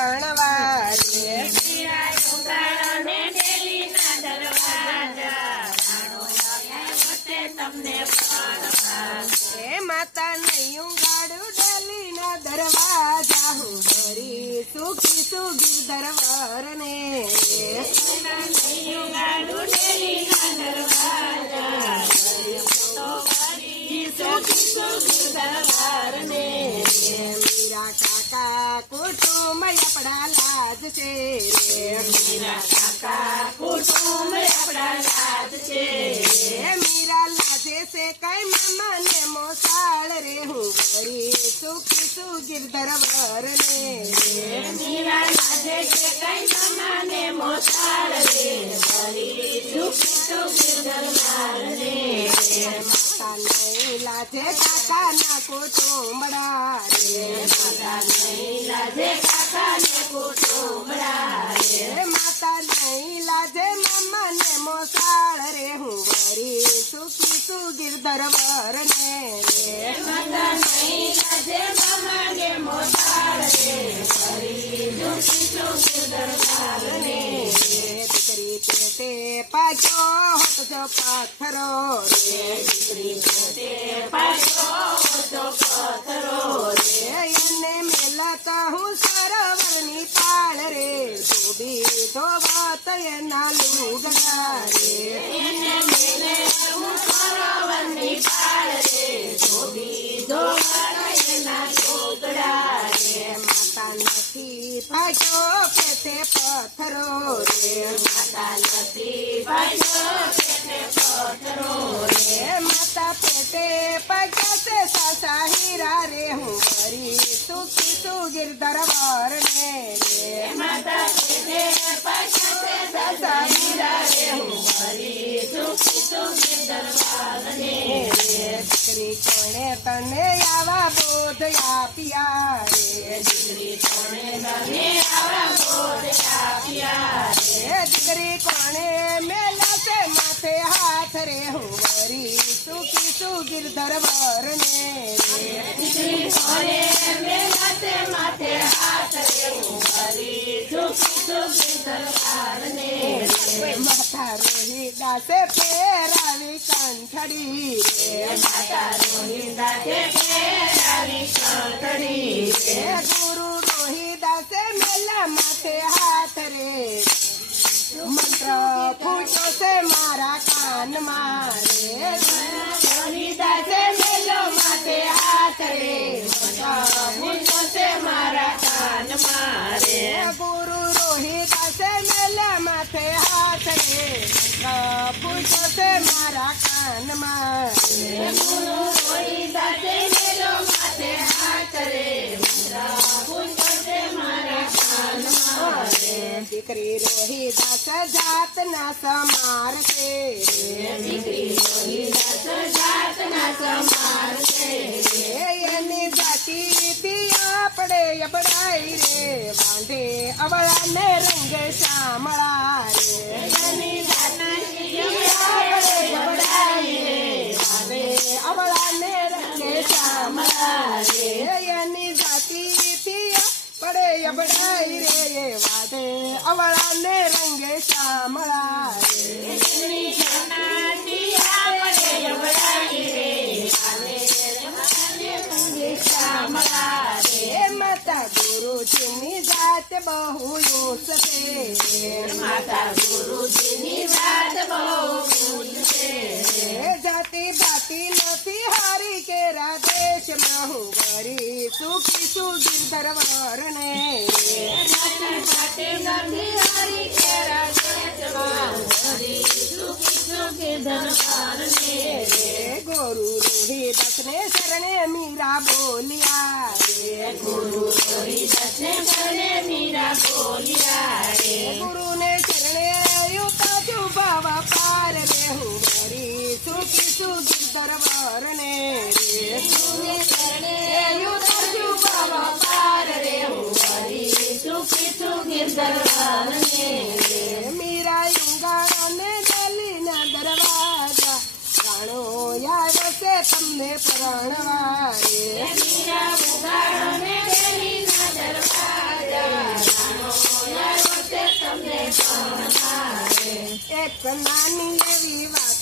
પરણવા રે હે માતા નહીં ઉગાડું ડેલી ના દરવાજા હું ભરી સુખી સુગીર દરબાર ને મીરા કાકા કુટુંબ આપણા લાજ છે મીરા કાકા કુટુંબ આપણા લાજ છે મીરા લાજે છે કઈ મામા ને મોસાળ રે હું ભરી સુખી સુગીર દરબાર ને મીરા લાજે છે કઈ મામા ને મોસાળ રે ભરી સુખી સુગીર દરબાર ને માતા નહીં લાજે કાકા ના કુટુંબડા રે માતા નહીં લાજે કાકા ને કુટુંબડા રે માતા નહીં લાજે મામા ને મોસાળ રે હું ભરી સુખી સુગીર દરબાર ને રે માતા નહીં લાજે મામા ને મોસાળ રે ભરી સુખી સુગીર દરબાર ને દીકરી પેટે પાછો હોત જો પથ્થરો રે દીકરી પેટે પાછો હોત જો પથ્થરો રે એને મેલતા હું સરોવરની પાળ રે ધોબી ધોવત એના લુગડા રે એને મેલતા હું સરોવરની પાળ રે ધોબી ધોવત એના લુગડા રે માતા નથી પાછો પેટે પથ્થરો રે માતા નથી પાછો પેટે પથ્થરો રે માતા પેટે પગસે સાસા હીરા રે હું ભરી સુખી સુગીર દરબાર ને રે માતા પેટે પગસે સાસા હીરા રે હું ભરી સુખી સુગીર દરબાર ને રે દીકરી કોણે તને આવા બોધ આપ્યા રે દીકરી કોણે તને આવા બોધ આપ્યા રે દીકરી કોણે મેલાશે માથે હાથ રે હું વરી સુખી સુગીર દરબાર ને રે દીકરી કોણે મેલાશે માથે હાથ રે હું વરી સુખી સુગીર દરબાર ને રે માતા રોહી દાસે ફેરાવી કંઠડી રે માતા રોહી દાસે ફેરાવી કંઠડી રે ગુરુ રોહી દાસે મેલા માથે હાથ રે મંત્ર ફૂટો છે મારા કાનમાં રે રોહી દાસે મેલો માથે હાથ રે મંત્ર ફૂટો છે મારા કાનમાં રે ગુરુ રોહી દાસે મેલા માથે હાથ રે મંત્ર ફૂટો છે મારા કાનમાં રે ગુરુ રોહી દાસે મેલો માથે હાથ રે મંત્ર ફૂટો છે મારા કાનમાં રે દીકરી રોહી દાસ જાત ના સમાર છે રે દીકરી રોહી દાસ જાત ના સમાર છે રે એની જાતિથી આપણે અબડાઈ રે વાંધે અબળા ને રંગે શામળા રે એની જાતિથી આપણે અબડાઈ રે વાંધે અબળા ને રંગે શામળા રે એની જાતિથી પડે અબડાઈ રે વાદે અવળા ને રંગે શામળા રે એની જાનાથી આપણે અબડાઈ રે વાદે રંગે શામળા રે માતા ગુરુજીની જાત બહુ ઊંચ છે માતા ગુરુજીની જાત બહુ ઊંચ છે જાતિ બાતી નથી હારી કે રાધેશમાં હું ભરી સુખી સુગીર દરબાર ને ગુરુ રોહી દસ ને શરણે મીરા બોલિયા રે ગુરુ રોહી દસ ને શરણે મીરા બોલિયા રે ગુરુ ને શરણે યુતા ભાવ પાર રે હું ભરી સુખી સુગીર દરબાર ને રે ગુરુ ને શરણે યુતા ભાવ પાર રે હું ભરી સુખી સુગીર દરબાર ને રે મીરા યુંગાળો ને ગલી ના દરવાજા રાણો યાદ છે તમને પરણવા રે મીરા યુંગાળો ને ગલી ના દરવાજા એક નાની એવી વાત